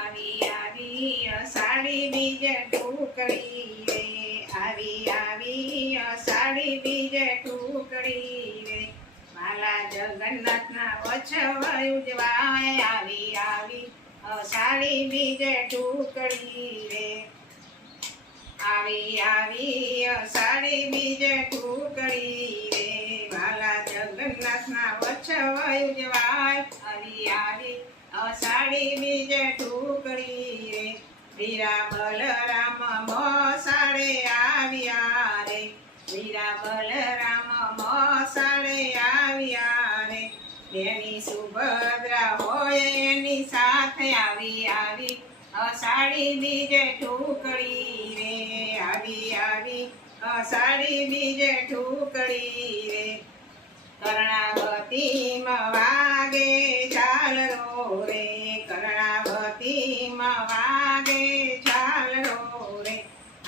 આવી અષાઢી બીજ ટુકડી રે, આવી અષાઢી બીજ ટુકડી રે, માલા જગન્નાથના વછવ ઉજવાય, આવી અષાઢી બીજ ટુકડી રે, આવી અષાઢી બીજ ટુકડી રે, માલા જગન્નાથના વછવ ઉજવાય, આવી અષાઢી બીજ ટુકડી રે, વીરા બલરામ મોસાળે આવ્યા રે, વીરા બલરામ મોસાળે આવ્યા રે, એની સુભદ્રા હોય એની સાથે આવી અષાઢી બીજ ટુકડી રે, આવી અષાઢી બીજ ટુકડી રે, કર્ણાવતીમાં વાગે ચાલરો રે, કર્ણાવતીમાં વાગે ચાલરો રે,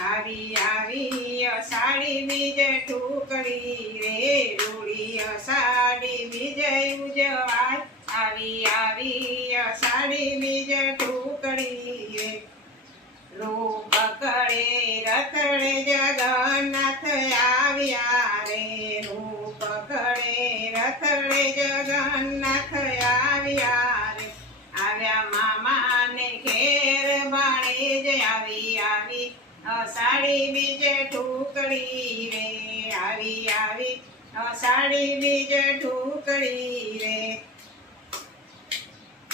આવી અષાઢી બીજ ટુકડી રે, રૂડી અષાઢી બીજ ઉજવાય, આવી અષાઢી બીજ ટુકડી રે, રૂપ કરે રથડે જગન્નાથ આવ્યા રે, રૂપ કરે રથડે જગન્નાથ આવ્યા રે, આવ્યા મામાને ઘેર બાણે જ આવી અષાઢી બીજ ટુકડી રે, આવી અષાઢી બીજ ટુકડી રે,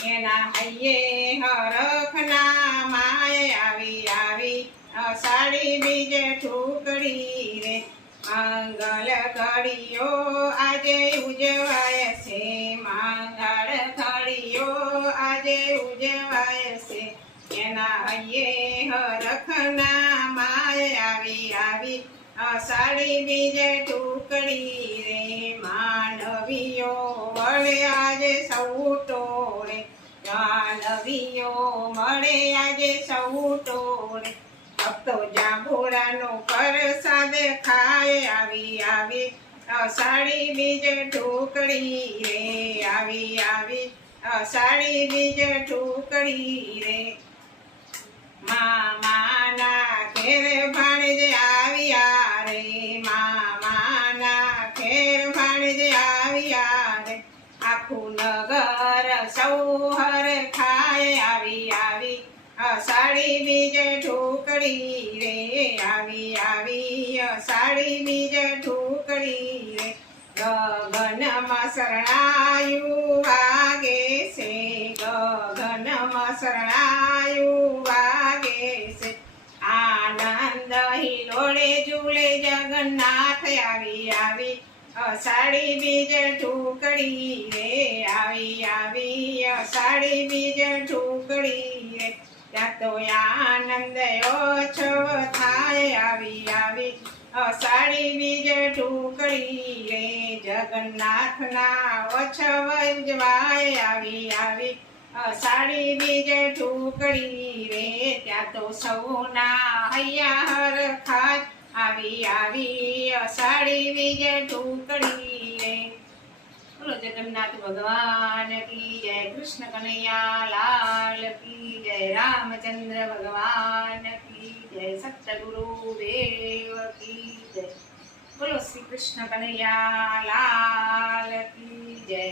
એના હૈયે હરખના માય આવી અષાઢી બીજ ટુકડી રે, મંગલ ઘડીઓ આજે ઉજવાય છે, મંગળ ઘડીઓ આજે ઉજવાય છે, એના હૈયે હરખના માય આવી અષાઢી બીજ ટુકડી રે, માનવીઓ વળે આજે સૌ ટોળે, માનવીઓ મળે આજે સૌ ટોળે, ભક્તો જાંબુરાનો પ્રસાદ ખાય, આવી અષાઢી બીજ ટુકડી રે, આવી અષાઢી બીજ ટુકડી રે, મામાના ઘેર ભાણેજ આવ્યા રે, મામાના ઘેર ભાણેજ આવ્યા રે, આખું નગર સૌ હર ખાય, આવી અષાઢી બીજ ટુકડી રે, આવી અષાઢી બીજ ટુકડી રે, ગગનમાં શરણાયું વાગે છે, ગગનમાં શરણાયું વાગે છે, આનંદ હિલોળે ઝૂલે જગન્નાથ, આવી અષાઢી બીજ ટુકડી રે, આવી અષાઢી બીજ ટુકડી રે, ત્યાં તો આનંદ ઓછો થાય, આવી અષાઢી બીજ ટુકડી રે, જગન્નાથના વછવ ઉજવાય, આવી અષાઢી બીજ ટુકડી રે, ત્યાં તો સૌના હૈયા હરખાય, આવી અષાઢી બીજ ટુકડી રે, બોલો જગન્નાથ ભગવાન કી જય, કૃષ્ણ કનૈયા લાલ કી જય, રામચંદ્ર ભગવાન કી જય, સતગુરુ દેવ કી જય, બોલો શ્રી કૃષ્ણ કનૈયા લાલ કી જય.